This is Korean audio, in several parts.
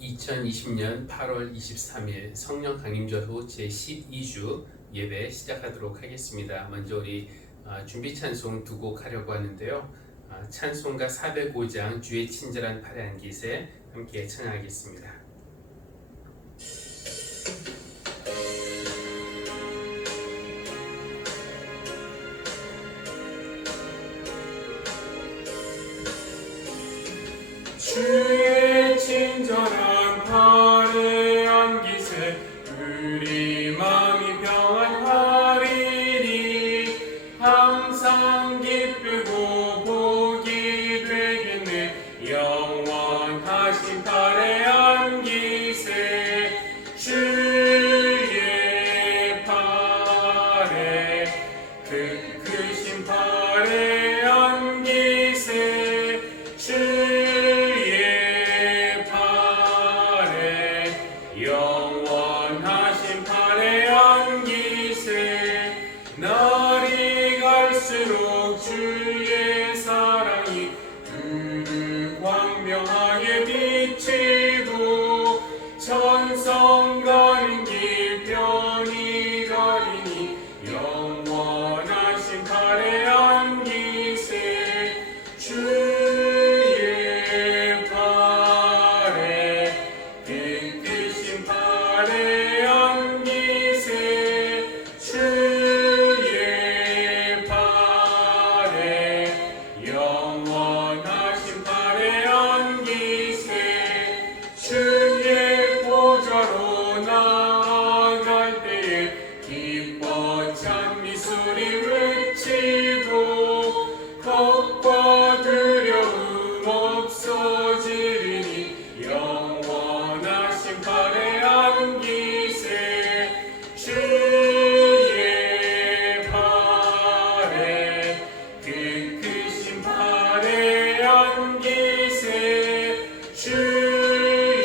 2020년 8월 23일 성령 강림절 후 제12주 예배 시작하도록 하겠습니다. 먼저 우리 준비 찬송 두 곡 하려고 하는데요. 찬송가 405장 주의 친절한 팔에 안기세 함께 청하겠습니다. 주의 친절한 팔에 안기세 우리 마음이 평안하리니 항상 기쁘고 복이 되겠네 영원하신 팔에 안기세 주의 팔에 그 크신 팔에 안기세 영원하신 팔에 안기세 날이 갈수록 주의 사랑이 두루 광명하게 비치고 천성 가린 길 편히 가리니 영원하신 팔에 안기세 주의 팔에 그 팔에 안기세 주의 팔에 영원하신 팔에 안기세 주의 보좌로 나아갈 때에 기뻐 찬미 소리 외치고 겁과 두려움 없어지리니 영원하신 팔에 안기세 주의 팔에 그 크신 팔에 안기세 주의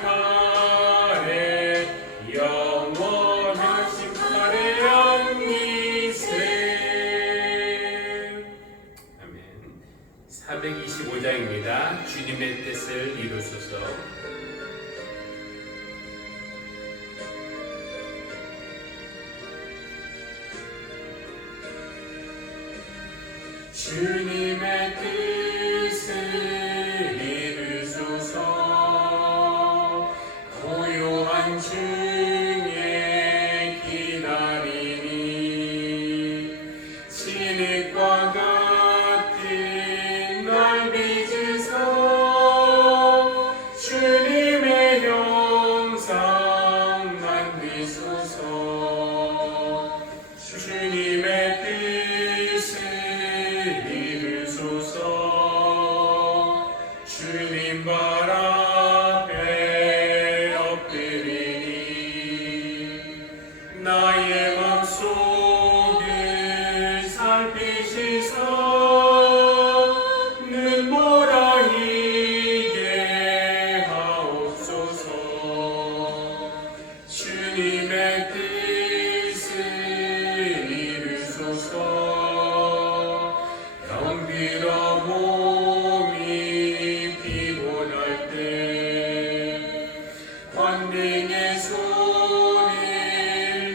팔에 영원하신 팔에 안기세. 아멘. 425장입니다. 주님의 뜻을 이루소서. 주님의 뜻을 이루소서 고요한 중에 기다리니 진흙과 같은 날 빚으사 주님의 형상 만드소서 주님의 주님 발 앞에 엎드리니 나의 맘속을 살피시사 눈보라히게 하옵소서 주님의 뜻을 이루소서 병들어 권능의 손을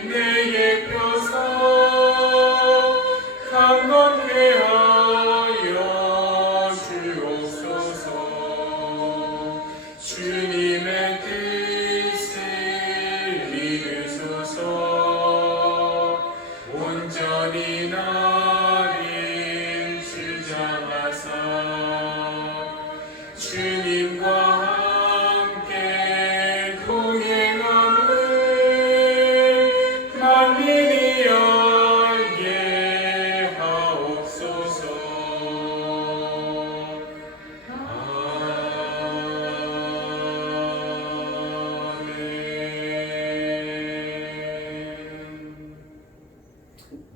내게 펴서 강건케 하여 주옵소서 주님의 뜻을 이루소서 온전히 나를 주장하사 주님과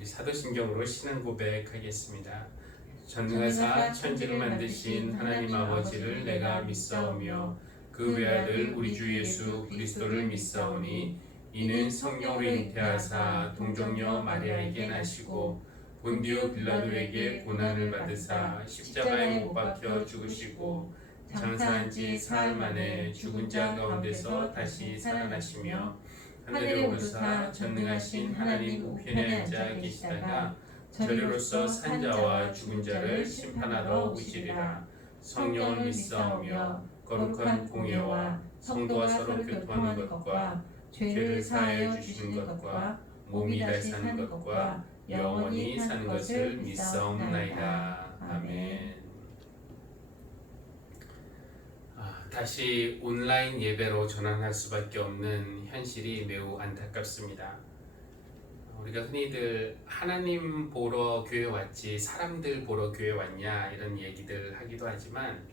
사도신경으로 신앙 고백하겠습니다. 전능하사 천지를 만드신 하나님 아버지를 내가 믿사오며 그 외아들 우리 주 예수 그리스도를 믿사오니 이는 성령으로 잉태하사 동정녀 마리아에게 나시고 본디오 빌라도에게 고난을 받으사 십자가에 못 박혀 죽으시고 장사한 지 사흘 만에 죽은 자 가운데서 다시 살아나시며 하늘에 오르사 전능하신 하나님 우편에 앉아 계시다가 저리로서 산 자와 죽은 자를 심판하러 오시리라. 성령을 믿사오며 거룩한 공예와 성도와 서로 교통하는 것과 죄를 사하여 주시는 것과 몸이 다시 사는 것과 영원히 사는 것을 믿사옵나이다. 아멘. 다시 온라인 예배로 전환할 수밖에 없는 현실이 매우 안타깝습니다. 우리가 흔히들 하나님 보러 교회 왔지 사람들 보러 교회 왔냐 이런 얘기들 하기도 하지만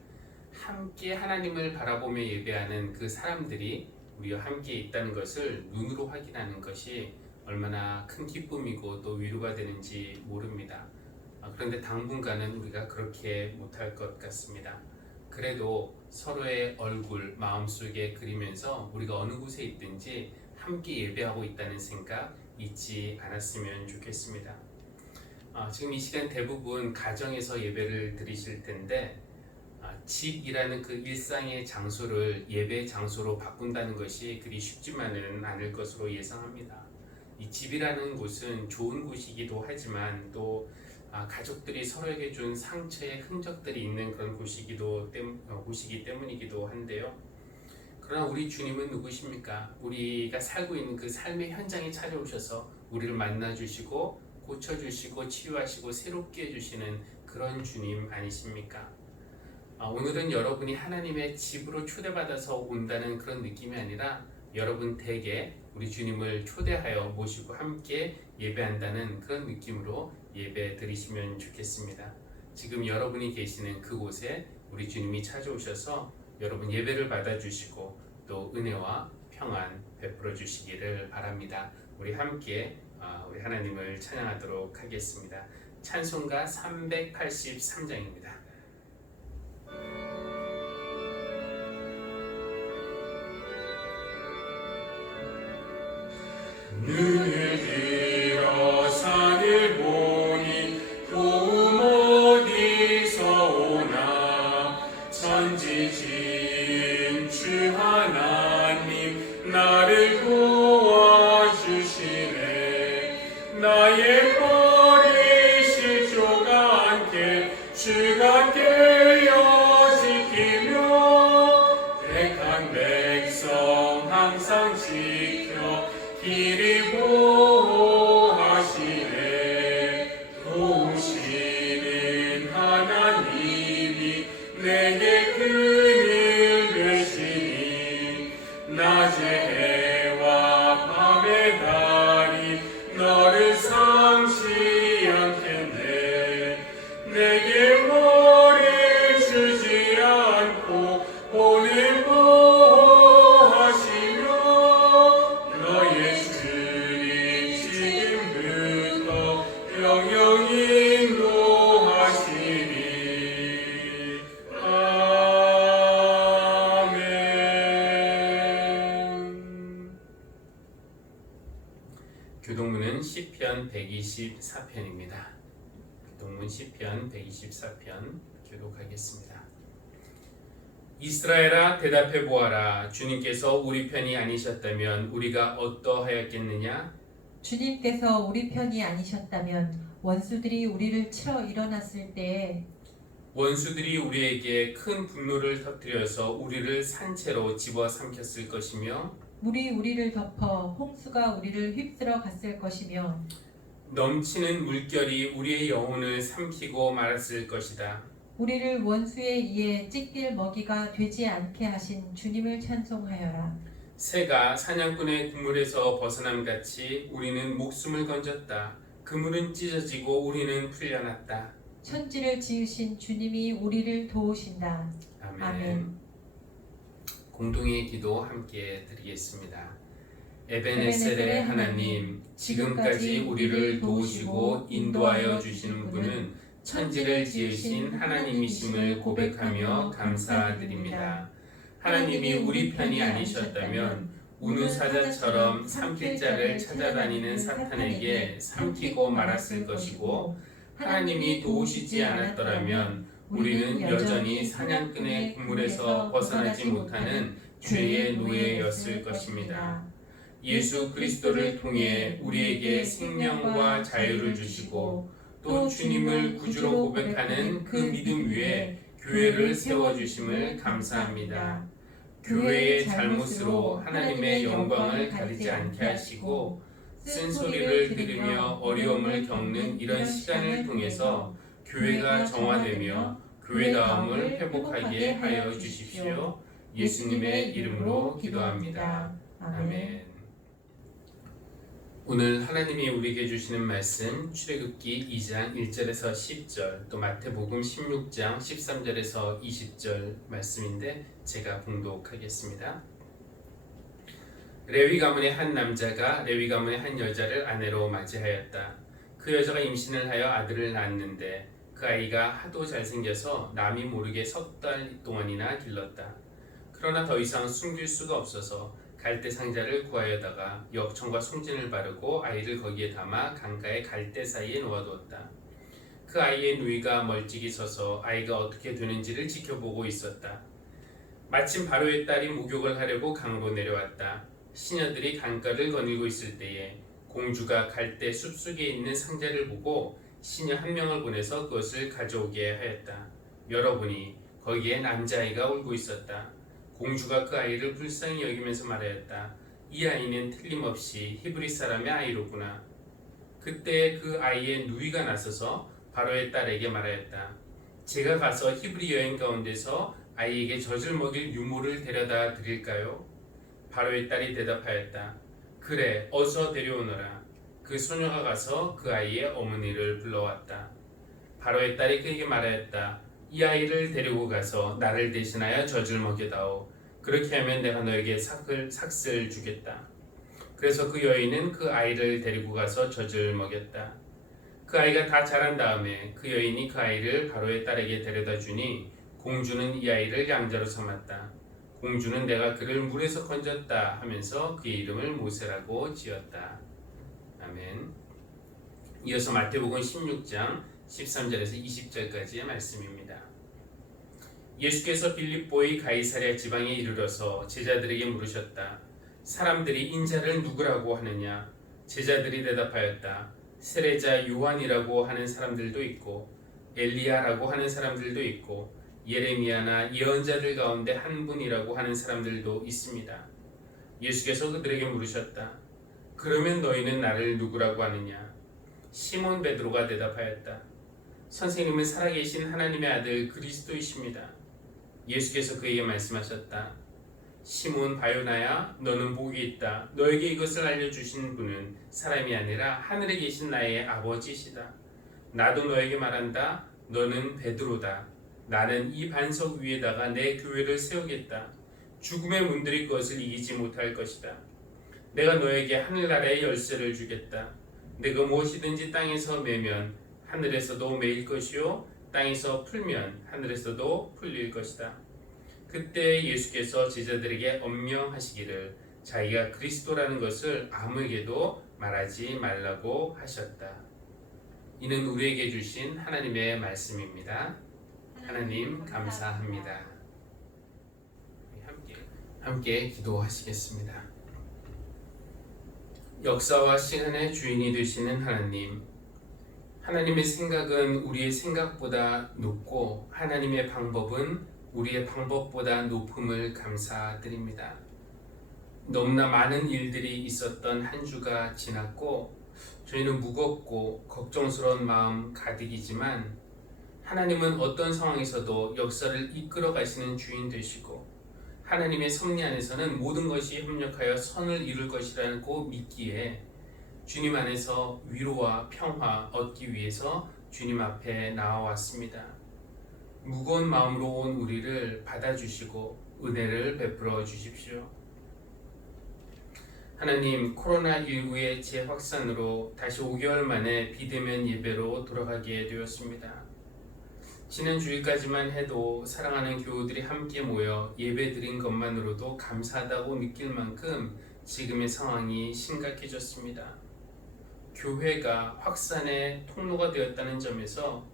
함께 하나님을 바라보며 예배하는 그 사람들이 우리와 함께 있다는 것을 눈으로 확인하는 것이 얼마나 큰 기쁨이고 또 위로가 되는지 모릅니다. 그런데 당분간은 우리가 그렇게 못할 것 같습니다. 그래도 서로의 얼굴 마음속에 그리면서 우리가 어느 곳에 있든지 함께 예배하고 있다는 생각 잊지 않았으면 좋겠습니다. 지금 이 시간 대부분 가정에서 예배를 드리실 텐데 집이라는 그 일상의 장소를 예배 장소로 바꾼다는 것이 그리 쉽지만은 않을 것으로 예상합니다. 이 집이라는 곳은 좋은 곳이기도 하지만 또 가족들이 서로에게 준 상처의 흔적들이 있는 그런 곳이기 때문이기도 한데요. 그러나 우리 주님은 누구십니까? 우리가 살고 있는 그 삶의 현장에 찾아오셔서 우리를 만나주시고 고쳐주시고 치유하시고 새롭게 해주시는 그런 주님 아니십니까? 오늘은 여러분이 하나님의 집으로 초대받아서 온다는 그런 느낌이 아니라 여러분 댁에 우리 주님을 초대하여 모시고 함께 예배한다는 그런 느낌으로 예배 드리시면 좋겠습니다. 지금 여러분이 계시는 그곳에 우리 주님이 찾아오셔서 여러분 예배를 받아주시고 또 은혜와 평안 베풀어 주시기를 바랍니다. 우리 함께 우리 하나님을 찬양하도록 하겠습니다. 찬송가 383장입니다. 눈을 들어 산을 보니 도움 어디서 오나 천지신 주 하나님 나를 도와주시네. 나의 버리실 조가 않게 주가 깨어 지키며 택한 백성 항상 지켜 길이 보호하시네. 도우시는 하나님이 내게 큰일 되시니 낮의 해와 밤의 달이 너를 삼지 않겠네. 내게 벌을 주지 않고 오늘 보호하시며 너의 주님 지금부터 영영히 인도하시니. 아멘. 교동문은 시편 124편입니다. 교동문 시편 124편 교독하겠습니다. 이스라엘아 대답해 보아라. 주님께서 우리 편이 아니셨다면 우리가 어떠하였겠느냐? 주님께서 우리 편이 아니셨다면 원수들이 우리를 치러 일어났을 때에 원수들이 우리에게 큰 분노를 터뜨려서 우리를 산채로 집어삼켰을 것이며 물이 우리를 덮어 홍수가 우리를 휩쓸어 갔을 것이며 넘치는 물결이 우리의 영혼을 삼키고 말았을 것이다. 우리를 원수의 이에 찢길 먹이가 되지 않게 하신 주님을 찬송하여라. 새가 사냥꾼의 그물에서 벗어남같이 우리는 목숨을 건졌다. 그물은 찢어지고 우리는 풀려났다. 천지를 지으신 주님이 우리를 도우신다. 아멘. 아멘. 공동의 기도 함께 드리겠습니다. 에베네셀의 하나님, 지금까지 우리를 도우시고 인도하여 주시는 분은 천지를 지으신 하나님이심을 고백하며 감사드립니다. 하나님이 우리 편이 아니셨다면 우누사자처럼 삼킬 자를 찾아다니는 사탄에게 삼키고 말았을 것이고 하나님이 도우시지 않았더라면 우리는 여전히 사냥꾼의 국물에서 벗어나지 못하는 죄의 노예였을 것입니다. 예수 그리스도를 통해 우리에게 생명과 자유를 주시고 또 주님을 구주로 고백하는 그 믿음 위에 교회를 세워주심을 감사합니다. 교회의 잘못으로 하나님의 영광을 가리지 않게 하시고 쓴소리를 들으며 어려움을 겪는 이런 시간을 통해서 교회가 정화되며 교회다움을 회복하게 하여 주십시오. 예수님의 이름으로 기도합니다. 아멘. 오늘 하나님이 우리에게 주시는 말씀 출애굽기 2장 1절에서 10절, 또 마태복음 16장 13절에서 20절 말씀인데 제가 봉독하겠습니다. 레위 가문의 한 남자가 레위 가문의 한 여자를 아내로 맞이하였다. 그 여자가 임신을 하여 아들을 낳았는데 그 아이가 하도 잘생겨서 남이 모르게 석 달 동안이나 길렀다. 그러나 더 이상 숨길 수가 없어서 갈대 상자를 구하여다가 역청과 송진을 바르고 아이를 거기에 담아 강가의 갈대 사이에 놓아두었다. 그 아이의 누이가 멀찍이 서서 아이가 어떻게 되는지를 지켜보고 있었다. 마침 바로의 딸이 목욕을 하려고 강으로 내려왔다. 시녀들이 강가를 거닐고 있을 때에 공주가 갈대 숲속에 있는 상자를 보고 시녀 한 명을 보내서 그것을 가져오게 하였다. 열어보니 거기에 남자아이가 울고 있었다. 공주가 그 아이를 불쌍히 여기면서 말하였다. 이 아이는 틀림없이 히브리 사람의 아이로구나. 그때 그 아이의 누이가 나서서 바로의 딸에게 말하였다. 제가 가서 히브리 여인 가운데서 아이에게 젖을 먹일 유모를 데려다 드릴까요? 바로의 딸이 대답하였다. 그래, 어서 데려오너라. 그 소녀가 가서 그 아이의 어머니를 불러왔다. 바로의 딸이 그에게 말하였다. 이 아이를 데리고 가서 나를 대신하여 젖을 먹여다오. 그렇게 하면 내가 너에게 삭을 주겠다. 그래서 그 여인은 그 아이를 데리고 가서 젖을 먹였다. 그 아이가 다 자란 다음에 그 여인이 그 아이를 바로의 딸에게 데려다 주니 공주는 이 아이를 양자로 삼았다. 공주는 내가 그를 물에서 건졌다 하면서 그의 이름을 모세라고 지었다. 아멘. 이어서 마태복음 16장 13절에서 20절까지의 말씀입니다. 예수께서 빌립보의 가이사랴 지방에 이르러서 제자들에게 물으셨다. 사람들이 인자를 누구라고 하느냐? 제자들이 대답하였다. 세례자 요한이라고 하는 사람들도 있고 엘리야라고 하는 사람들도 있고 예레미야나 예언자들 가운데 한 분이라고 하는 사람들도 있습니다. 예수께서 그들에게 물으셨다. 그러면 너희는 나를 누구라고 하느냐? 시몬 베드로가 대답하였다. 선생님은 살아계신 하나님의 아들 그리스도이십니다. 예수께서 그에게 말씀하셨다. 시몬 바요나야, 너는 복이 있다. 너에게 이것을 알려주신 분은 사람이 아니라 하늘에 계신 나의 아버지시다. 나도 너에게 말한다. 너는 베드로다. 나는 이 반석 위에다가 내 교회를 세우겠다. 죽음의 문들이 그것을 이기지 못할 것이다. 내가 너에게 하늘나라의 열쇠를 주겠다. 내가 무엇이든지 땅에서 매면 하늘에서도 매일 것이요 땅에서 풀면 하늘에서도 풀릴 것이다. 그때 예수께서 제자들에게 엄명하시기를 자기가 그리스도라는 것을 아무에게도 말하지 말라고 하셨다. 이는 우리에게 주신 하나님의 말씀입니다. 하나님 감사합니다. 함께 기도하시겠습니다. 역사와 시간의 주인이 되시는 하나님, 하나님의 생각은 우리의 생각보다 높고 하나님의 방법은 우리의 방법보다 높음을 감사드립니다. 너무나 많은 일들이 있었던 한 주가 지났고 저희는 무겁고 걱정스러운 마음 가득이지만 하나님은 어떤 상황에서도 역사를 이끌어 가시는 주인 되시고 하나님의 섭리 안에서는 모든 것이 협력하여 선을 이룰 것이라고 믿기에 주님 안에서 위로와 평화 얻기 위해서 주님 앞에 나와왔습니다. 무거운 마음으로 온 우리를 받아주시고 은혜를 베풀어 주십시오. 하나님, 코로나19의 재확산으로 다시 5개월 만에 비대면 예배로 돌아가게 되었습니다. 지난 주일까지만 해도 사랑하는 교우들이 함께 모여 예배 드린 것만으로도 감사하다고 느낄 만큼 지금의 상황이 심각해졌습니다. 교회가 확산의 통로가 되었다는 점에서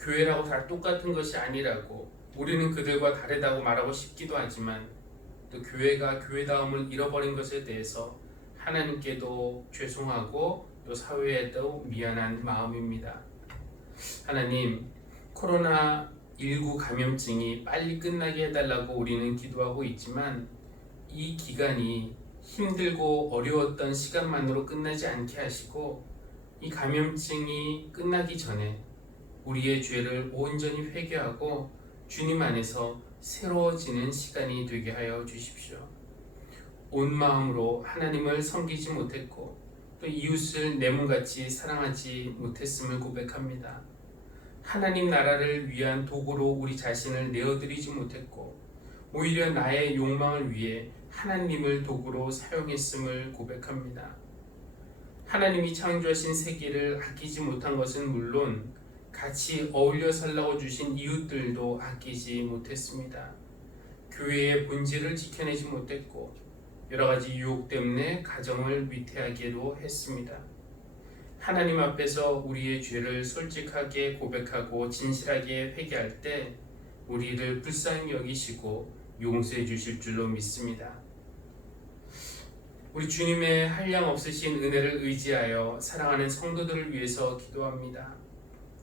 교회라고 다 똑같은 것이 아니라고 우리는 그들과 다르다고 말하고 싶기도 하지만 또 교회가 교회다움을 잃어버린 것에 대해서 하나님께도 죄송하고 또 사회에도 미안한 마음입니다. 하나님, 코로나19 감염증이 빨리 끝나게 해달라고 우리는 기도하고 있지만 이 기간이 힘들고 어려웠던 시간만으로 끝나지 않게 하시고 이 감염증이 끝나기 전에 우리의 죄를 온전히 회개하고 주님 안에서 새로워지는 시간이 되게 하여 주십시오. 온 마음으로 하나님을 섬기지 못했고 또 이웃을 내 몸같이 사랑하지 못했음을 고백합니다. 하나님 나라를 위한 도구로 우리 자신을 내어드리지 못했고 오히려 나의 욕망을 위해 하나님을 도구로 사용했음을 고백합니다. 하나님이 창조하신 세계를 아끼지 못한 것은 물론 같이 어울려 살라고 주신 이웃들도 아끼지 못했습니다. 교회의 본질을 지켜내지 못했고 여러 가지 유혹 때문에 가정을 위태하게도 했습니다. 하나님 앞에서 우리의 죄를 솔직하게 고백하고 진실하게 회개할 때 우리를 불쌍히 여기시고 용서해 주실 줄로 믿습니다. 우리 주님의 한량 없으신 은혜를 의지하여 사랑하는 성도들을 위해서 기도합니다.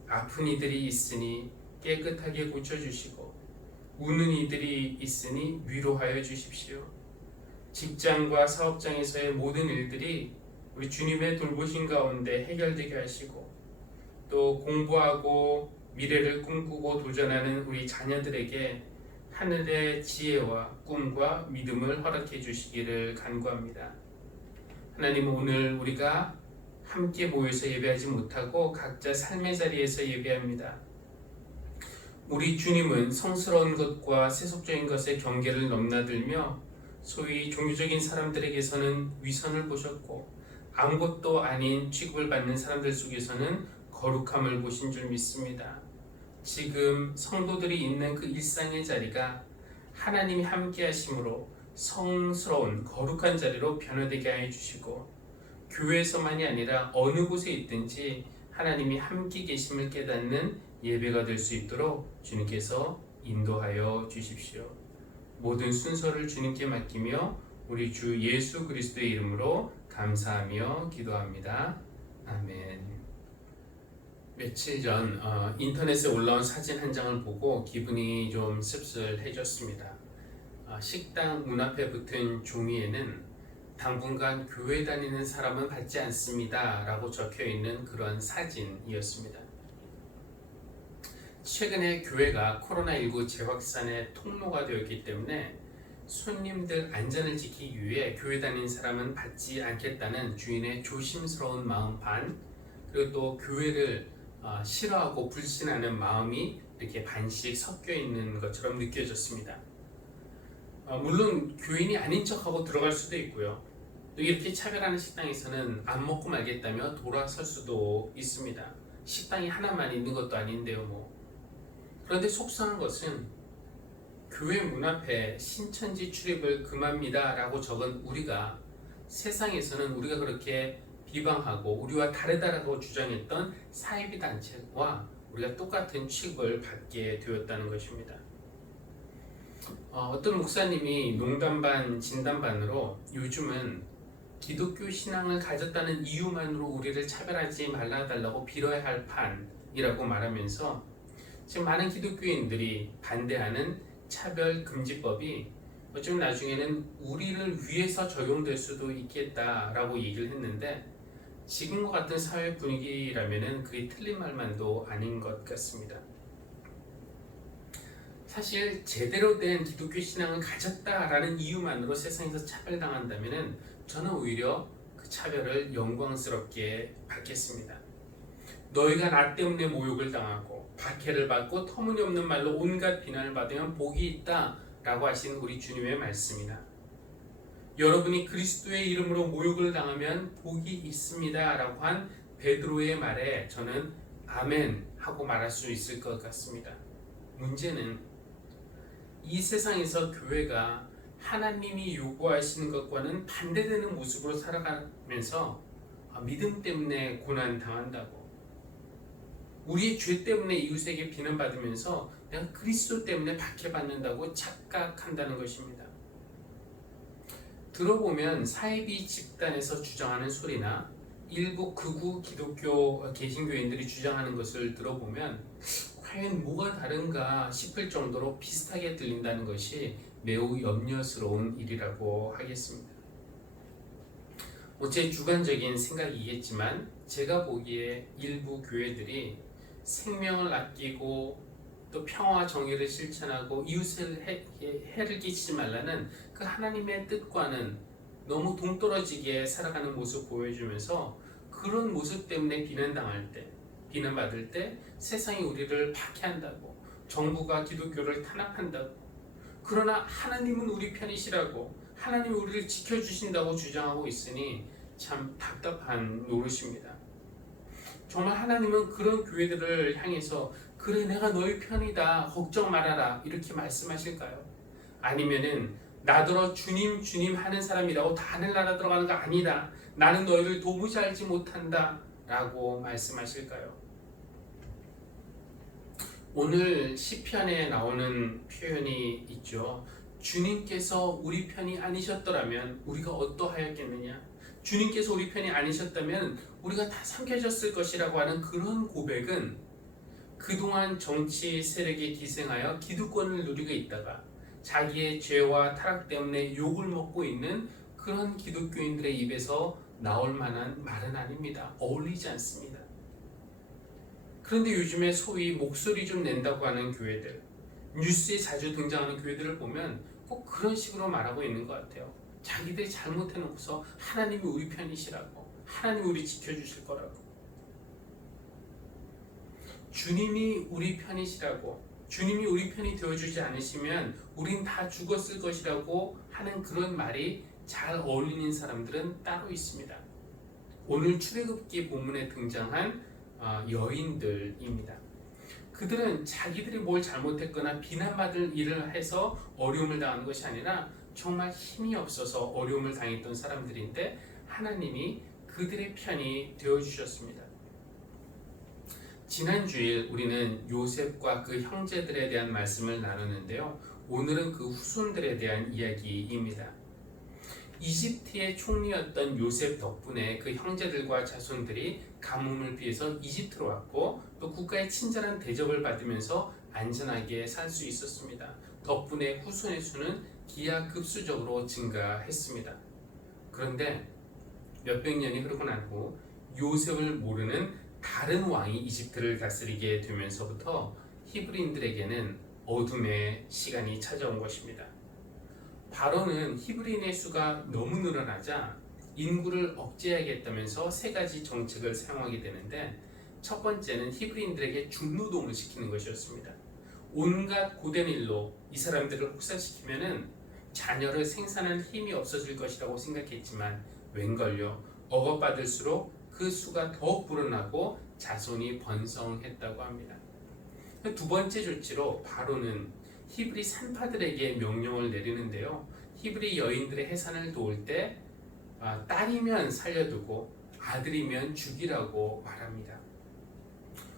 아픈 이들이 있으니 깨끗하게 고쳐주시고 우는 이들이 있으니 위로하여 주십시오. 직장과 사업장에서의 모든 일들이 우리 주님의 돌보심 가운데 해결되게 하시고 또 공부하고 미래를 꿈꾸고 도전하는 우리 자녀들에게 하늘의 지혜와 꿈과 믿음을 허락해 주시기를 간구합니다. 하나님, 오늘 우리가 함께 모여서 예배하지 못하고 각자 삶의 자리에서 예배합니다. 우리 주님은 성스러운 것과 세속적인 것의 경계를 넘나들며 소위 종교적인 사람들에게서는 위선을 보셨고 아무것도 아닌 취급을 받는 사람들 속에서는 거룩함을 보신 줄 믿습니다. 지금 성도들이 있는 그 일상의 자리가 하나님이 함께 하심으로 성스러운 거룩한 자리로 변화되게 하여 주시고 교회에서만이 아니라 어느 곳에 있든지 하나님이 함께 계심을 깨닫는 예배가 될 수 있도록 주님께서 인도하여 주십시오. 모든 순서를 주님께 맡기며 우리 주 예수 그리스도의 이름으로 감사하며 기도합니다. 아멘. 며칠 전 인터넷에 올라온 사진 한 장을 보고 기분이 좀 씁쓸해졌습니다. 식당 문 앞에 붙은 종이에는 당분간 교회 다니는 사람은 받지 않습니다 라고 적혀있는 그런 사진이었습니다. 최근에 교회가 코로나19 재확산의 통로가 되었기 때문에 손님들 안전을 지키기 위해 교회 다니는 사람은 받지 않겠다는 주인의 조심스러운 마음 반, 그리고 또 교회를 싫어하고 불신하는 마음이 이렇게 반씩 섞여 있는 것처럼 느껴졌습니다. 물론 교인이 아닌 척하고 들어갈 수도 있고요. 또 이렇게 차별하는 식당에서는 안 먹고 말겠다며 돌아설 수도 있습니다. 식당이 하나만 있는 것도 아닌데요, 뭐. 그런데 속상한 것은 교회 문 앞에 신천지 출입을 금합니다 라고 적은 우리가 세상에서는 우리가 그렇게 비방하고 우리와 다르다라고 주장했던 사이비 단체와 우리가 똑같은 취급을 받게 되었다는 것입니다. 어떤 목사님이 농담 반 진담 반으로 요즘은 기독교 신앙을 가졌다는 이유만으로 우리를 차별하지 말아달라고 빌어야 할 판이라고 말하면서 지금 많은 기독교인들이 반대하는 차별금지법이 어쩌면 나중에는 우리를 위해서 적용될 수도 있겠다라고 얘기를 했는데 지금과 같은 사회 분위기라면 그게 틀린 말만도 아닌 것 같습니다. 사실 제대로 된 기독교 신앙을 가졌다라는 이유만으로 세상에서 차별당한다면 저는 오히려 그 차별을 영광스럽게 받겠습니다. 너희가 나 때문에 모욕을 당하고 박해를 받고 터무니없는 말로 온갖 비난을 받으면 복이 있다 라고 하신 우리 주님의 말씀이나 여러분이 그리스도의 이름으로 모욕을 당하면 복이 있습니다 라고 한 베드로의 말에 저는 아멘 하고 말할 수 있을 것 같습니다. 문제는 이 세상에서 교회가 하나님이 요구하시는 것과는 반대되는 모습으로 살아가면서 믿음 때문에 고난 당한다고 우리의 죄 때문에 이웃에게 비난받으면서 내가 그리스도 때문에 박해받는다고 착각한다는 것입니다. 들어보면 사이비 집단에서 주장하는 소리나 일부 극우 기독교 개신교인들이 주장하는 것을 들어보면 과연 뭐가 다른가 싶을 정도로 비슷하게 들린다는 것이 매우 염려스러운 일이라고 하겠습니다. 제 주관적인 생각이겠지만 제가 보기에 일부 교회들이 생명을 아끼고 또 평화와 정의를 실천하고 이웃을 해를 끼치지 말라는 그 하나님의 뜻과는 너무 동떨어지게 살아가는 모습 보여주면서 그런 모습 때문에 비난받을 때 세상이 우리를 박해한다고, 정부가 기독교를 탄압한다고, 그러나 하나님은 우리 편이시라고, 하나님이 우리를 지켜주신다고 주장하고 있으니 참 답답한 노릇입니다. 정말 하나님은 그런 교회들을 향해서 그래 내가 너희 편이다 걱정 말아라 이렇게 말씀하실까요? 아니면은 나더러 주님 주님 하는 사람이라고 다 하늘나라 들어가는 거 아니다, 나는 너희를 도무지 알지 못한다 라고 말씀하실까요? 오늘 시편에 나오는 표현이 있죠. 주님께서 우리 편이 아니셨더라면 우리가 어떠하였겠느냐, 주님께서 우리 편이 아니셨다면 우리가 다 삼켜졌을 것이라고 하는 그런 고백은 그동안 정치 세력에 기생하여 기득권을 누리고 있다가 자기의 죄와 타락 때문에 욕을 먹고 있는 그런 기독교인들의 입에서 나올 만한 말은 아닙니다. 어울리지 않습니다. 그런데 요즘에 소위 목소리 좀 낸다고 하는 교회들, 뉴스에 자주 등장하는 교회들을 보면 꼭 그런 식으로 말하고 있는 것 같아요. 자기들이 잘못해놓고서 하나님이 우리 편이시라고, 하나님이 우리 지켜주실 거라고, 주님이 우리 편이시라고, 주님이 우리 편이 되어주지 않으시면 우린 다 죽었을 것이라고 하는 그런 말이 잘 어울리는 사람들은 따로 있습니다. 오늘 출애굽기 본문에 등장한 여인들입니다. 그들은 자기들이 뭘 잘못했거나 비난받을 일을 해서 어려움을 당하는 것이 아니라 정말 힘이 없어서 어려움을 당했던 사람들인데 하나님이 그들의 편이 되어주셨습니다. 지난 주일 우리는 요셉과 그 형제들에 대한 말씀을 나누는데요. 오늘은 그 후손들에 대한 이야기입니다. 이집트의 총리였던 요셉 덕분에 그 형제들과 자손들이 가뭄을 피해서 이집트로 왔고 또 국가의 친절한 대접을 받으면서 안전하게 살 수 있었습니다. 덕분에 후손의 수는 기하급수적으로 증가했습니다. 그런데 몇백 년이 흐르고 난 후 요셉을 모르는 다른 왕이 이집트를 다스리게 되면서부터 히브리인들에게는 어둠의 시간이 찾아온 것입니다. 바로는 히브리인의 수가 너무 늘어나자 인구를 억제하겠다면서 세 가지 정책을 사용하게 되는데, 첫 번째는 히브리인들에게 중노동을 시키는 것이었습니다. 온갖 고된 일로 이 사람들을 혹사시키면은 자녀를 생산할 힘이 없어질 것이라고 생각했지만 웬걸요, 억압받을수록 그 수가 더욱 불어나고 자손이 번성했다고 합니다. 두 번째 조치로 바로는 히브리 산파들에게 명령을 내리는데요. 히브리 여인들의 해산을 도울 때 딸이면 살려두고 아들이면 죽이라고 말합니다.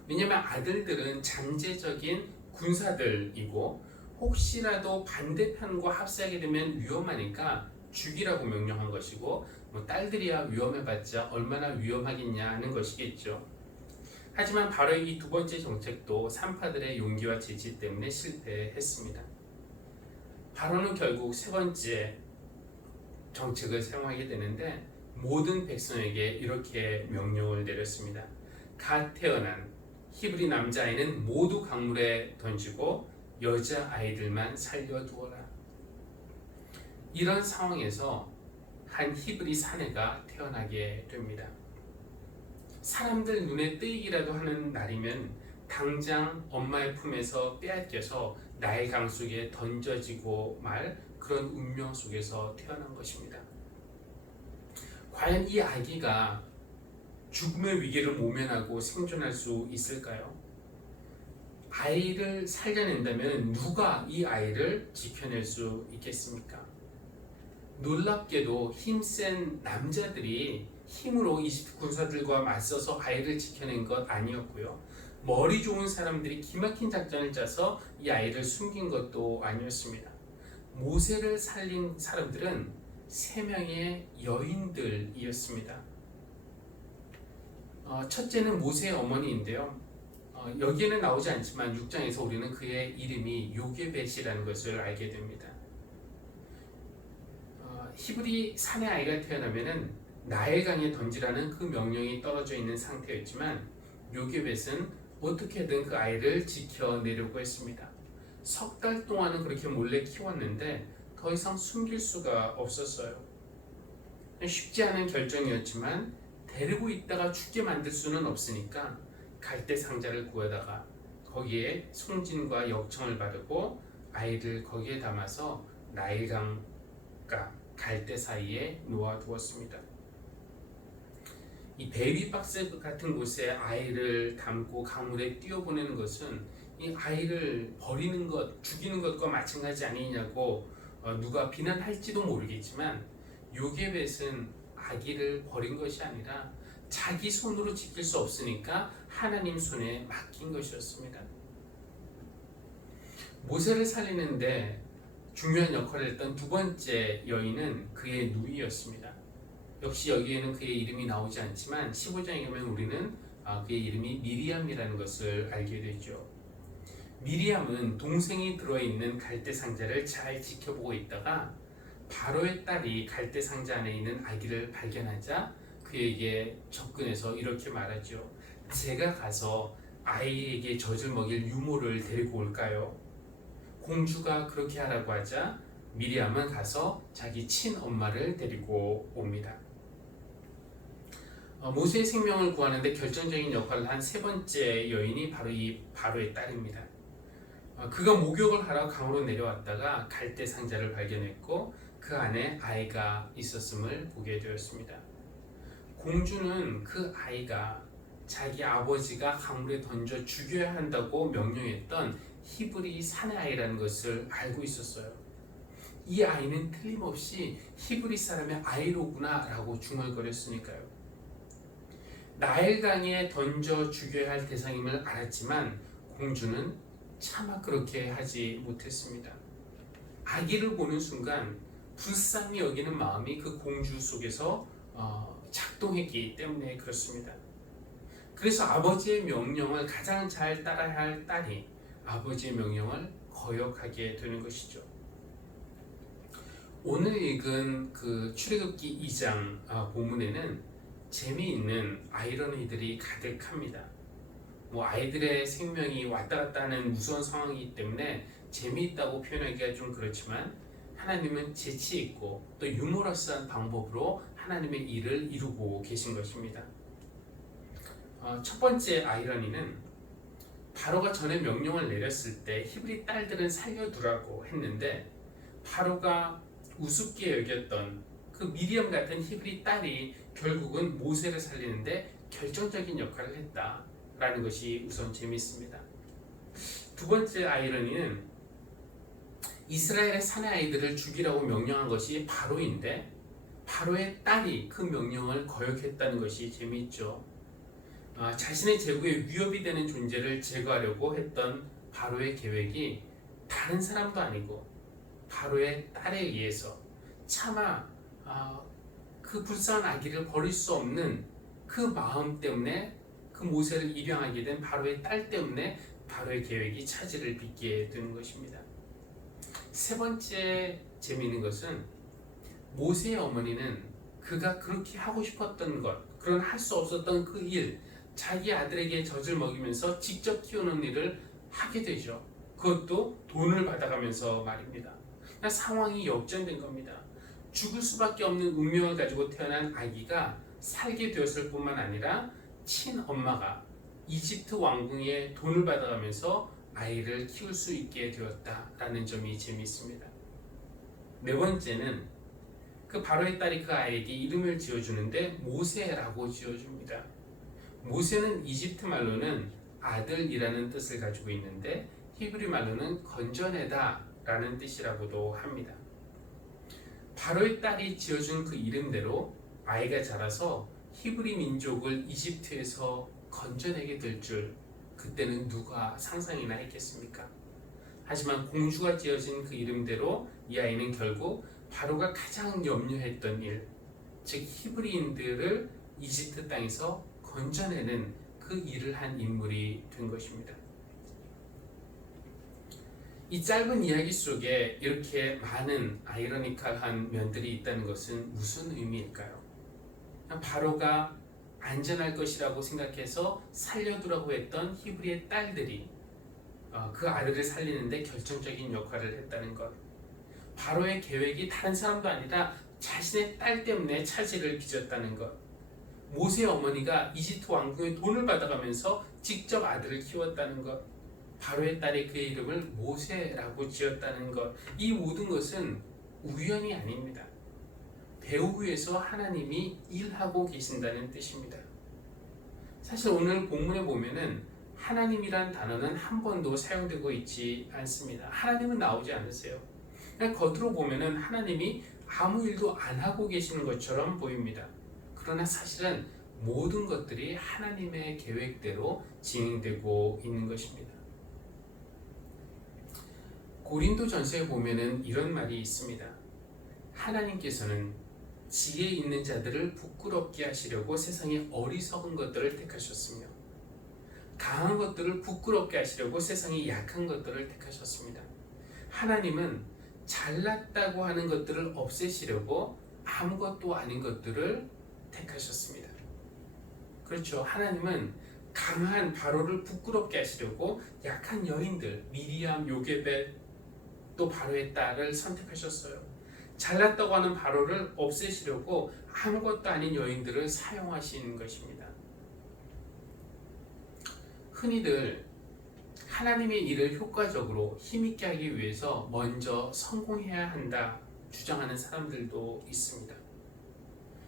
왜냐하면 아들들은 잠재적인 군사들이고 혹시라도 반대편과 합세하게 되면 위험하니까 죽이라고 명령한 것이고, 딸들이야 위험해봤자 얼마나 위험하겠냐 하는 것이겠죠. 하지만 바로 이 두 번째 정책도 산파들의 용기와 재치 때문에 실패했습니다. 바로는 결국 세 번째 정책을 사용하게 되는데 모든 백성에게 이렇게 명령을 내렸습니다. 갓 태어난 히브리 남자아이는 모두 강물에 던지고 여자아이들만 살려두어라. 이런 상황에서 한 히브리 사내가 태어나게 됩니다. 사람들 눈에 띄기라도 하는 날이면 당장 엄마의 품에서 빼앗겨서 나의 강 속에 던져지고 말 그런 운명 속에서 태어난 것입니다. 과연 이 아기가 죽음의 위기를 모면하고 생존할 수 있을까요? 아이를 살려낸다면 누가 이 아이를 지켜낼 수 있겠습니까? 놀랍게도 힘센 남자들이 힘으로 이집트 군사들과 맞서서 아이를 지켜낸 것 아니었고요. 머리 좋은 사람들이 기막힌 작전을 짜서 이 아이를 숨긴 것도 아니었습니다. 모세를 살린 사람들은 3명의 여인들이었습니다. 첫째는 모세의 어머니인데요. 여기에는 나오지 않지만 6장에서 우리는 그의 이름이 요게벳이라는 것을 알게 됩니다. 히브리 사내 아이가 태어나면은 나일강에 던지라는 그 명령이 떨어져 있는 상태였지만 요게벳은 어떻게든 그 아이를 지켜내려고 했습니다. 석 달 동안은 그렇게 몰래 키웠는데 더 이상 숨길 수가 없었어요. 쉽지 않은 결정이었지만 데리고 있다가 죽게 만들 수는 없으니까 갈대 상자를 구하다가 거기에 송진과 역청을 바르고 아이를 거기에 담아서 나일강과 갈대 사이에 놓아두었습니다. 이 베이비박스 같은 곳에 아이를 담고 강물에 뛰어보내는 것은 이 아이를 버리는 것, 죽이는 것과 마찬가지 아니냐고 누가 비난할지도 모르겠지만 요게벳은 아기를 버린 것이 아니라 자기 손으로 지킬 수 없으니까 하나님 손에 맡긴 것이었습니다. 모세를 살리는데 중요한 역할을 했던 두 번째 여인은 그의 누이였습니다. 역시 여기에는 그의 이름이 나오지 않지만 15장에 가면 우리는 그의 이름이 미리암이라는 것을 알게 되죠. 미리암은 동생이 들어있는 갈대 상자를 잘 지켜보고 있다가 바로의 딸이 갈대 상자 안에 있는 아기를 발견하자 그에게 접근해서 이렇게 말하죠. 제가 가서 아이에게 젖을 먹일 유모를 데리고 올까요? 공주가 그렇게 하라고 하자 미리암은 가서 자기 친엄마를 데리고 옵니다. 모세의 생명을 구하는데 결정적인 역할을 한 세 번째 여인이 바로 이 바로의 딸입니다. 그가 목욕을 하러 강으로 내려왔다가 갈대 상자를 발견했고 그 안에 아이가 있었음을 보게 되었습니다. 공주는 그 아이가 자기 아버지가 강물에 던져 죽여야 한다고 명령했던 히브리 사내 아이라는 것을 알고 있었어요. 이 아이는 틀림없이 히브리 사람의 아이로구나 라고 중얼거렸으니까요. 나일강에 던져 죽여야 할 대상임을 알았지만 공주는 차마 그렇게 하지 못했습니다. 아기를 보는 순간 불쌍히 여기는 마음이 그 공주 속에서 작동했기 때문에 그렇습니다. 그래서 아버지의 명령을 가장 잘 따라야 할 딸이 아버지의 명령을 거역하게 되는 것이죠. 오늘 읽은 그 출애굽기 2장 본문에는 재미있는 아이러니들이 가득합니다. 아이들의 생명이 왔다 갔다 하는 무서운 상황이기 때문에 재미있다고 표현하기가 좀 그렇지만 하나님은 재치 있고 또 유머러스한 방법으로 하나님의 일을 이루고 계신 것입니다. 첫 번째 아이러니는 바로가 전에 명령을 내렸을 때 히브리 딸들은 살려두라고 했는데 바로가 우습게 여겼던 그 미리암 같은 히브리 딸이 결국은 모세를 살리는데 결정적인 역할을 했다라는 것이 우선 재미있습니다. 두 번째 아이러니는 이스라엘의 사내 아이들을 죽이라고 명령한 것이 바로인데 바로의 딸이 그 명령을 거역했다는 것이 재미있죠. 자신의 제국에 위협이 되는 존재를 제거하려고 했던 바로의 계획이 다른 사람도 아니고 바로의 딸에 의해서 차마 그 불쌍한 아기를 버릴 수 없는 그 마음 때문에 그 모세를 입양하게 된 바로의 딸 때문에 바로의 계획이 차질을 빚게 되는 것입니다. 세 번째 재미있는 것은 모세의 어머니는 그가 그렇게 하고 싶었던 것, 그런 할 수 없었던 그 일, 자기 아들에게 젖을 먹이면서 직접 키우는 일을 하게 되죠. 그것도 돈을 받아가면서 말입니다. 상황이 역전된 겁니다. 죽을 수밖에 없는 운명을 가지고 태어난 아기가 살게 되었을 뿐만 아니라 친엄마가 이집트 왕궁에 돈을 받아가면서 아이를 키울 수 있게 되었다라는 점이 재미있습니다. 네 번째는 그 바로의 딸이 그 아이에게 이름을 지어주는데 모세라고 지어줍니다. 모세는 이집트 말로는 아들이라는 뜻을 가지고 있는데 히브리 말로는 건져내다 라는 뜻이라고도 합니다. 바로의 딸이 지어준 그 이름대로 아이가 자라서 히브리 민족을 이집트에서 건져내게 될 줄 그때는 누가 상상이나 했겠습니까? 하지만 공주가 지어진 그 이름대로 이 아이는 결국 바로가 가장 염려했던 일, 즉 히브리인들을 이집트 땅에서 건져내는 그 일을 한 인물이 된 것입니다. 이 짧은 이야기 속에 이렇게 많은 아이러니컬한 면들이 있다는 것은 무슨 의미일까요? 바로가 안전할 것이라고 생각해서 살려두라고 했던 히브리의 딸들이 그 아들을 살리는데 결정적인 역할을 했다는 것. 바로의 계획이 다른 사람도 아니라 자신의 딸 때문에 차질을 빚었다는 것. 모세의 어머니가 이집트 왕궁의 돈을 받아가면서 직접 아들을 키웠다는 것. 바로의 딸이 그의 이름을 모세라고 지었다는 것. 이 모든 것은 우연이 아닙니다. 배후에서 하나님이 일하고 계신다는 뜻입니다. 사실 오늘 본문에 보면은 하나님이란 단어는 한 번도 사용되고 있지 않습니다. 하나님은 나오지 않으세요. 그냥 겉으로 보면은 하나님이 아무 일도 안 하고 계시는 것처럼 보입니다. 그러나 사실은 모든 것들이 하나님의 계획대로 진행되고 있는 것입니다. 고린도전서에 보면은 이런 말이 있습니다. 하나님께서는 지혜 있는 자들을 부끄럽게 하시려고 세상의 어리석은 것들을 택하셨으며 강한 것들을 부끄럽게 하시려고 세상의 약한 것들을 택하셨습니다. 하나님은 잘났다고 하는 것들을 없애시려고 아무것도 아닌 것들을 택하셨습니다. 그렇죠. 하나님은 강한 바로를 부끄럽게 하시려고 약한 여인들 미리암, 요게벳, 또 바로의 딸을 선택하셨어요. 잘났다고 하는 바로를 없애시려고 아무것도 아닌 여인들을 사용하시는 것입니다. 흔히들 하나님의 일을 효과적으로 힘있게 하기 위해서 먼저 성공해야 한다 주장하는 사람들도 있습니다.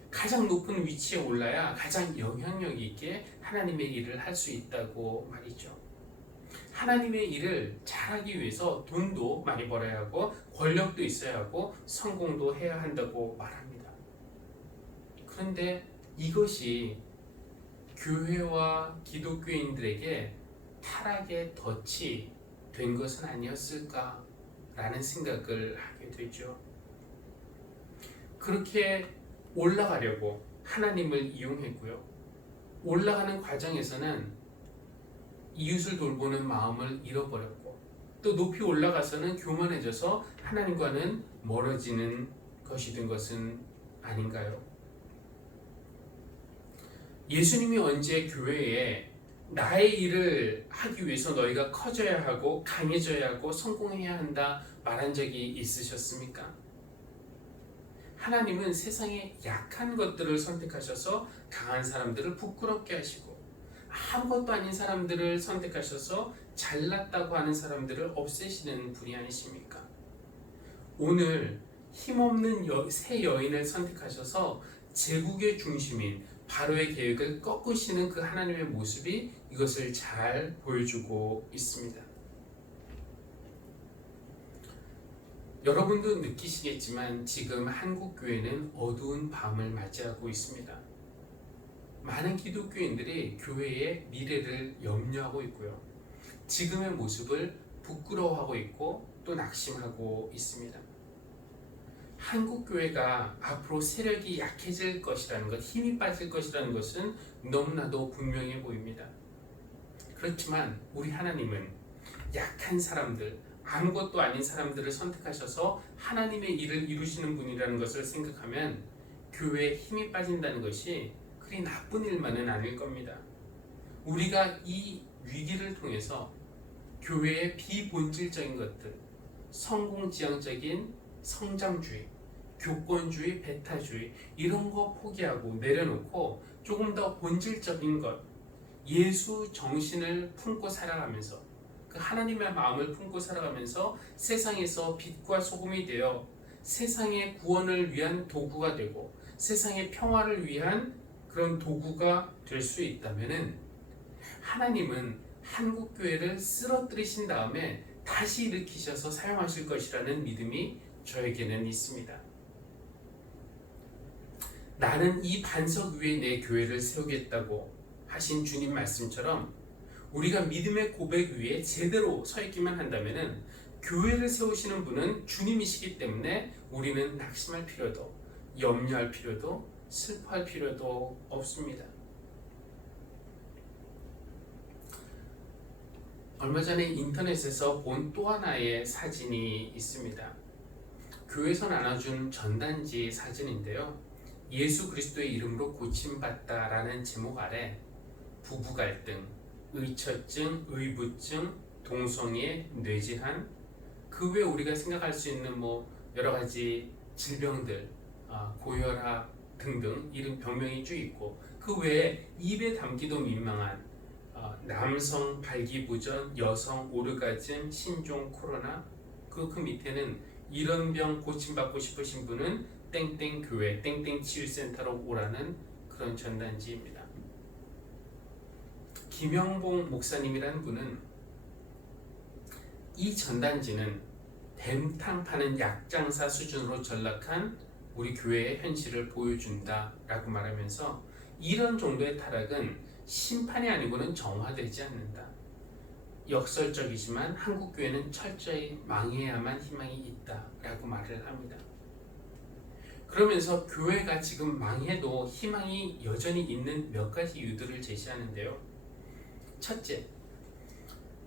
가장 높은 위치에 올라야 가장 영향력 있게 하나님의 일을 할 수 있다고 말이죠. 하나님의 일을 잘하기 위해서 돈도 많이 벌어야 하고 권력도 있어야 하고 성공도 해야 한다고 말합니다. 그런데 이것이 교회와 기독교인들에게 타락의 덫이 된 것은 아니었을까라는 생각을 하게 되죠. 그렇게 올라가려고 하나님을 이용했고요. 올라가는 과정에서는 이웃을 돌보는 마음을 잃어버렸고 또 높이 올라가서는 교만해져서 하나님과는 멀어지는 것이 된 것은 아닌가요? 예수님이 언제 교회에 나의 일을 하기 위해서 너희가 커져야 하고 강해져야 하고 성공해야 한다 말한 적이 있으셨습니까? 하나님은 세상의 약한 것들을 선택하셔서 강한 사람들을 부끄럽게 하시고 아무것도 아닌 사람들을 선택하셔서 잘났다고 하는 사람들을 없애시는 분이 아니십니까? 오늘 힘없는 새 여인을 선택하셔서 제국의 중심인 바로의 계획을 꺾으시는 그 하나님의 모습이 이것을 잘 보여주고 있습니다. 여러분도 느끼시겠지만 지금 한국 교회는 어두운 밤을 맞이하고 있습니다. 많은 기독교인들이 교회의 미래를 염려하고 있고요. 지금의 모습을 부끄러워하고 있고 또 낙심하고 있습니다. 한국 교회가 앞으로 세력이 약해질 것이라는 것, 힘이 빠질 것이라는 것은 너무나도 분명해 보입니다. 그렇지만 우리 하나님은 약한 사람들, 아무것도 아닌 사람들을 선택하셔서 하나님의 일을 이루시는 분이라는 것을 생각하면 교회에 힘이 빠진다는 것이 그리 나쁜 일만은 아닐 겁니다. 우리가 이 위기를 통해서 교회의 비본질적인 것들, 성공지향적인 성장주의, 교권주의, 배타주의 이런 거 포기하고 내려놓고 조금 더 본질적인 것, 예수 정신을 품고 살아가면서 그 하나님의 마음을 품고 살아가면서 세상에서 빛과 소금이 되어 세상의 구원을 위한 도구가 되고 세상의 평화를 위한 그런 도구가 될 수 있다면은 하나님은 한국 교회를 쓰러뜨리신 다음에 다시 일으키셔서 사용하실 것이라는 믿음이 저에게는 있습니다. 나는 이 반석 위에 내 교회를 세우겠다고 하신 주님 말씀처럼 우리가 믿음의 고백 위에 제대로 서 있기만 한다면은 교회를 세우시는 분은 주님이시기 때문에 우리는 낙심할 필요도, 염려할 필요도, 슬퍼할 필요도 없습니다. 얼마 전에 인터넷에서 본 또 하나의 사진이 있습니다. 교회에서 나눠준 전단지 사진인데요. 예수 그리스도의 이름으로 고침받다라는 제목 아래 부부 갈등, 의처증, 의부증, 동성애, 뇌질환, 그 외에 우리가 생각할 수 있는 여러 가지 질병들, 고혈압 등등 이런 병명이 쭉 있고, 그 외에 입에 담기도 민망한 남성 발기부전, 여성 오르가즘, 신종 코로나, 그 밑에는 이런 병 고침받고 싶으신 분은 땡땡 교회, 땡땡 치유센터로 오라는 그런 전단지입니다. 김영봉 목사님이라는 분은 이 전단지는 뱀탕 파는 약장사 수준으로 전락한 우리 교회의 현실을 보여준다 라고 말하면서 이런 정도의 타락은 심판이 아니고는 정화되지 않는다. 역설적이지만 한국 교회는 철저히 망해야만 희망이 있다 라고 말을 합니다. 그러면서 교회가 지금 망해도 희망이 여전히 있는 몇 가지 이유들을 제시하는데요. 첫째,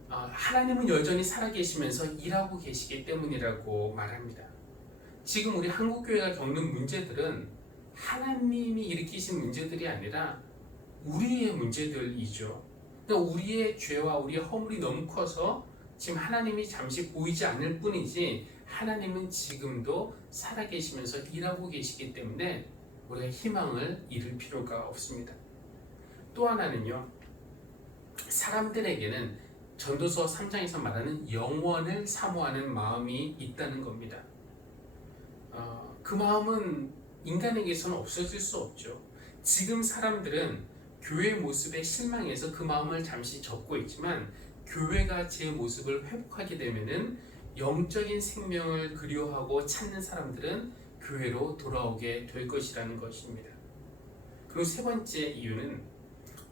하나님은 여전히 살아계시면서 일하고 계시기 때문이라고 말합니다. 지금 우리 한국교회가 겪는 문제들은 하나님이 일으키신 문제들이 아니라 우리의 문제들이죠. 그러니까 우리의 죄와 우리의 허물이 너무 커서 지금 하나님이 잠시 보이지 않을 뿐이지 하나님은 지금도 살아계시면서 일하고 계시기 때문에 우리가 희망을 잃을 필요가 없습니다. 또 하나는요, 사람들에게는 전도서 3장에서 말하는 영원을 사모하는 마음이 있다는 겁니다. 그 마음은 인간에게서는 없어질 수 없죠. 지금 사람들은 교회의 모습에 실망해서 그 마음을 잠시 접고 있지만, 교회가 제 모습을 회복하게 되면은 영적인 생명을 그리워하고 찾는 사람들은 교회로 돌아오게 될 것이라는 것입니다. 그리고 세 번째 이유는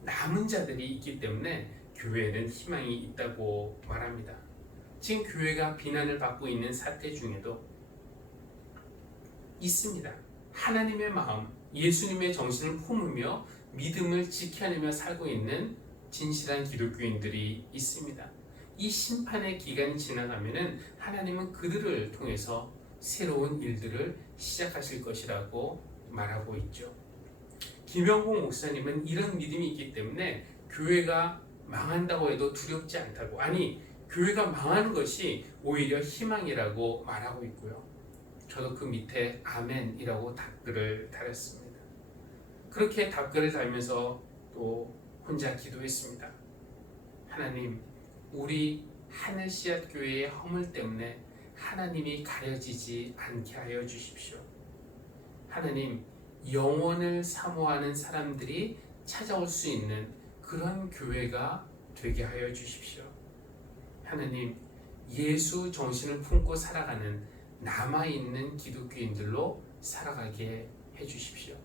남은 자들이 있기 때문에 교회에는 희망이 있다고 말합니다. 지금 교회가 비난을 받고 있는 사태 중에도 있습니다. 하나님의 마음, 예수님의 정신을 품으며 믿음을 지켜내며 살고 있는 진실한 기독교인들이 있습니다. 이 심판의 기간이 지나가면은 하나님은 그들을 통해서 새로운 일들을 시작하실 것이라고 말하고 있죠. 김영봉 목사님은 이런 믿음이 있기 때문에 교회가 망한다고 해도 두렵지 않다고, 아니 교회가 망하는 것이 오히려 희망이라고 말하고 있고요. 저도 그 밑에 아멘이라고 답글을 달았습니다. 그렇게 답글을 달면서 또 혼자 기도했습니다. 하나님, 우리 하늘 씨앗 교회의 허물 때문에 하나님이 가려지지 않게 하여 주십시오. 하나님, 영원을 사모하는 사람들이 찾아올 수 있는 그런 교회가 되게 하여 주십시오. 하나님, 예수 정신을 품고 살아가는 남아있는 기독교인들로 살아가게 해주십시오.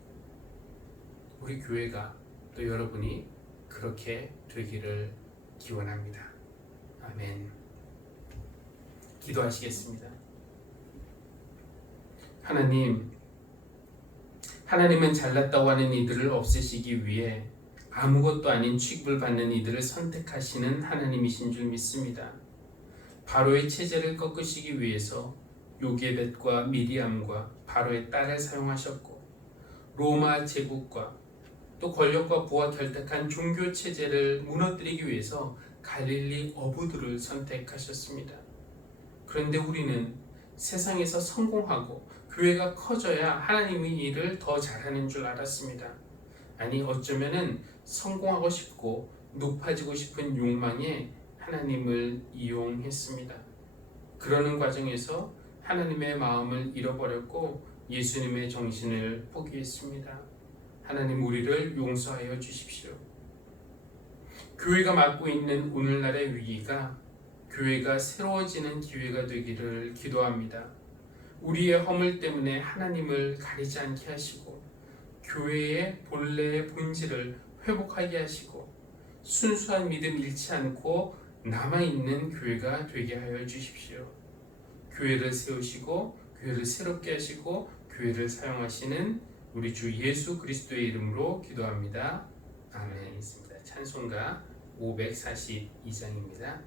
우리 교회가 또 여러분이 그렇게 되기를 기원합니다. 아멘. 기도하시겠습니다. 하나님은 잘났다고 하는 이들을 없애시기 위해 아무것도 아닌 취급을 받는 이들을 선택하시는 하나님이신 줄 믿습니다. 바로의 체제를 꺾으시기 위해서 요게벳과 미리암과 바로의 딸을 사용하셨고, 로마 제국과 또 권력과 부와 결탁한 종교 체제를 무너뜨리기 위해서 갈릴리 어부들을 선택하셨습니다. 그런데 우리는 세상에서 성공하고 교회가 커져야 하나님의 일을 더 잘하는 줄 알았습니다. 아니, 어쩌면은 성공하고 싶고 높아지고 싶은 욕망에 하나님을 이용했습니다. 그러는 과정에서 하나님의 마음을 잃어버렸고 예수님의 정신을 포기했습니다. 하나님, 우리를 용서하여 주십시오. 교회가 맡고 있는 오늘날의 위기가 교회가 새로워지는 기회가 되기를 기도합니다. 우리의 허물 때문에 하나님을 가리지 않게 하시고 교회의 본래의 본질을 회복하게 하시고 순수한 믿음 잃지 않고 남아있는 교회가 되게 하여 주십시오. 교회를 세우시고 교회를 새롭게 하시고 교회를 사용하시는 우리 주 예수 그리스도의 이름으로 기도합니다. 아멘. 있습니다. 찬송가 542장입니다.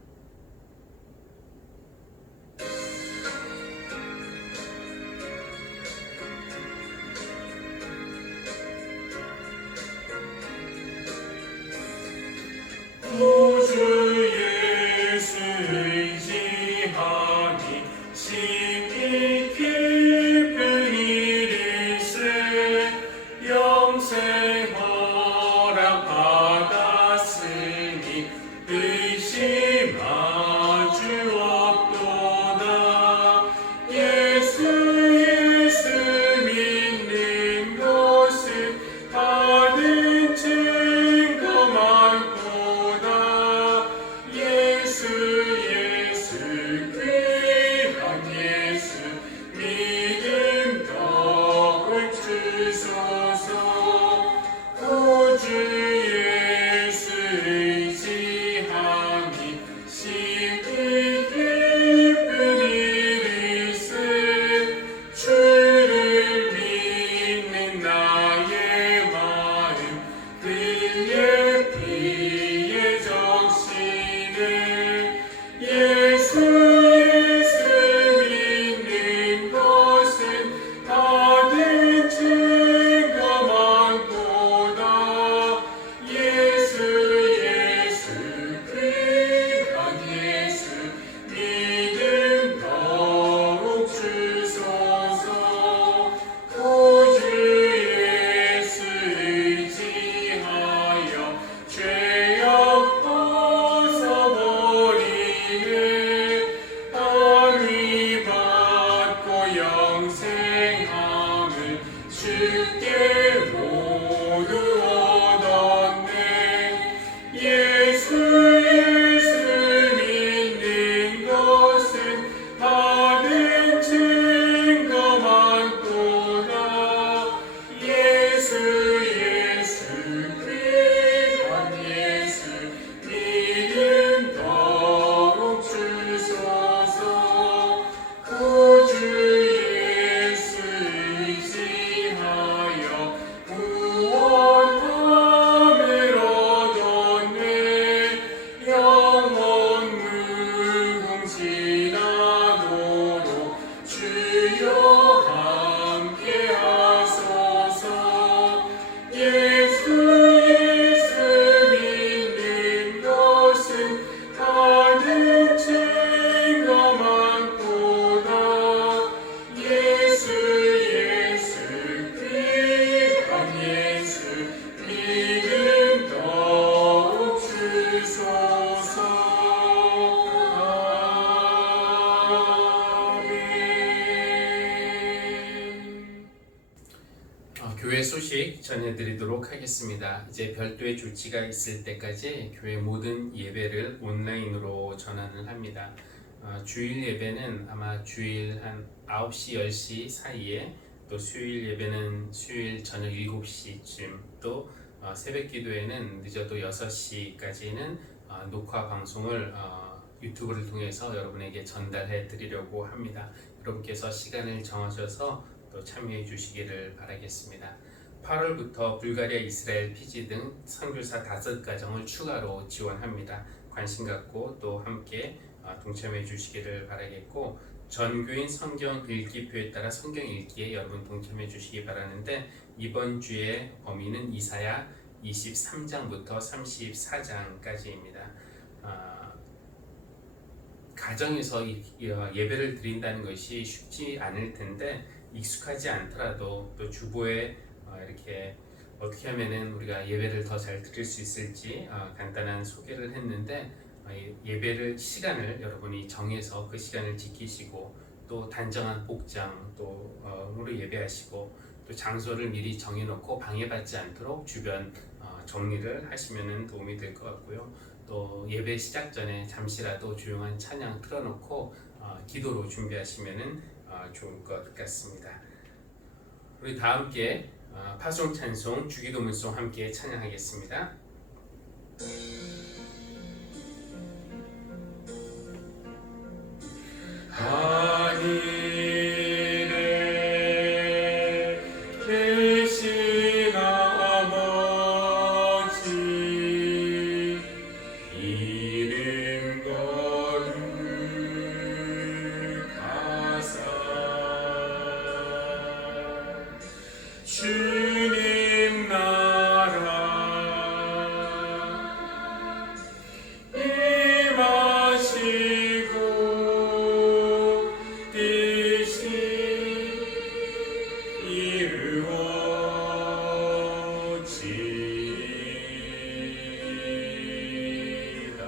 구주 예수 의지하니 심히 깊은 일일세 영생 허락 받았으니 의심하주 없도다. 예수 믿는 것은 받은 증거 많도다. 예수 귀한 예수 믿음 더욱 주소서. 구주 예수 의지하니 심히 깊은 일일세 주를 믿는 나의 마음 그의 피에 적시네. 예수 믿는 것은 받은 증거 많도다. 예수 귀한 예수 믿음 더욱 주소서. 구주 예수 의지하여 죄악 벗어버리네. 안위 받고 영생함을 주께 모두 얻었네. 예수 믿는 것은 받은 증거 많도다. 예수 귀한 예수 믿음 더욱 주소서. 구주 예수 의지하여 구원함을 얻었네. 영원 무궁지나도록 주여 함께 하소서. 예수 믿는 것은 받은 증거 많도다. 예수 귀한 예수 믿음 더욱 주소서. 아멘. 교회 소식 전해드리도록 하겠습니다. 이제 별도의 조치가 있을 때까지 교회 모든 예배를 온라인으로 전환을 합니다. 주일 예배는 아마 주일 한 9시, 10시 사이에, 또 수요일 예배는 수요일 저녁 7시쯤, 또 새벽 기도회는 늦어도 6시까지는 녹화 방송을 유튜브를 통해서 여러분에게 전달해 드리려고 합니다. 여러분께서 시간을 정하셔서 또 참여해 주시기를 바라겠습니다. 8월부터 불가리아, 이스라엘, 피지 등 선교사 5가정을 추가로 지원합니다. 관심 갖고 또 함께 동참해 주시기를 바라겠고, 전교인 성경 읽기표에 따라 성경 읽기에 여러분 동참해 주시기 바라는데, 이번 주의 범위는 이사야 23장부터 34장까지입니다. 가정에서 예배를 드린다는 것이 쉽지 않을 텐데, 익숙하지 않더라도 또 주보에 이렇게 어떻게 하면은 우리가 예배를 더 잘 드릴 수 있을지 간단한 소개를 했는데, 예배를 시간을 여러분이 정해서 그 시간을 지키시고, 또 단정한 복장 또로 예배하시고, 또 장소를 미리 정해놓고 방해받지 않도록 주변 정리를 하시면 도움이 될 것 같고요. 또 예배 시작 전에 잠시라도 조용한 찬양 틀어놓고 기도로 준비하시면 좋을 것 같습니다. 우리 다 함께 파송 찬송 주기도문송 함께 찬양하겠습니다. 하늘에 계신 아버지 이름 거룩하사 주님 나라 임하시고 뜻이 이루어지이다.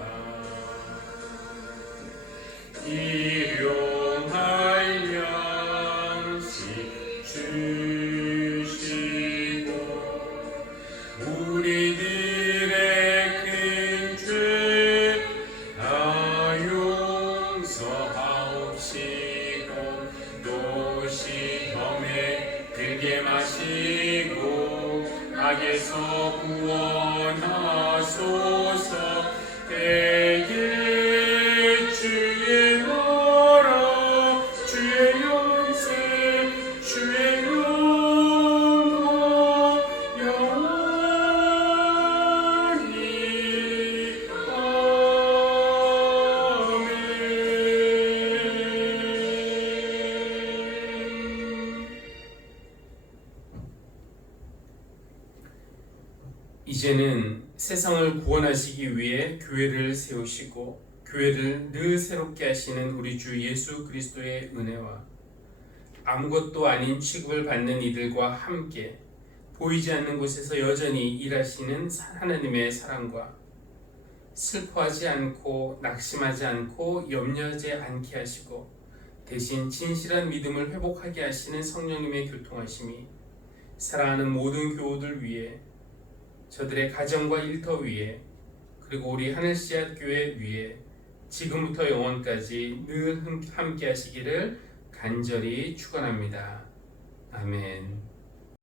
일용할 양식 주시고 우리들의 큰 죄 다 용서하옵시고 또 시험에 들게 마시고 악에서 구원하소서. 대개 주의 나라 주의 영생 주의 영광 영원히 아멘. 이제는 세상을 구원하시기 위해 교회를 세우시고 교회를 늘 새롭게 하시는 우리 주 예수 그리스도의 은혜와 아무것도 아닌 취급을 받는 이들과 함께 보이지 않는 곳에서 여전히 일하시는 하나님의 사랑과 슬퍼하지 않고 낙심하지 않고 염려하지 않게 하시고 대신 진실한 믿음을 회복하게 하시는 성령님의 교통하심이 사랑하는 모든 교우들 위해 저들의 가정과 일터 위에 그리고 우리 하늘씨앗 교회 위에 지금부터 영원까지 늘 함께 하시기를 간절히 축원합니다. 아멘.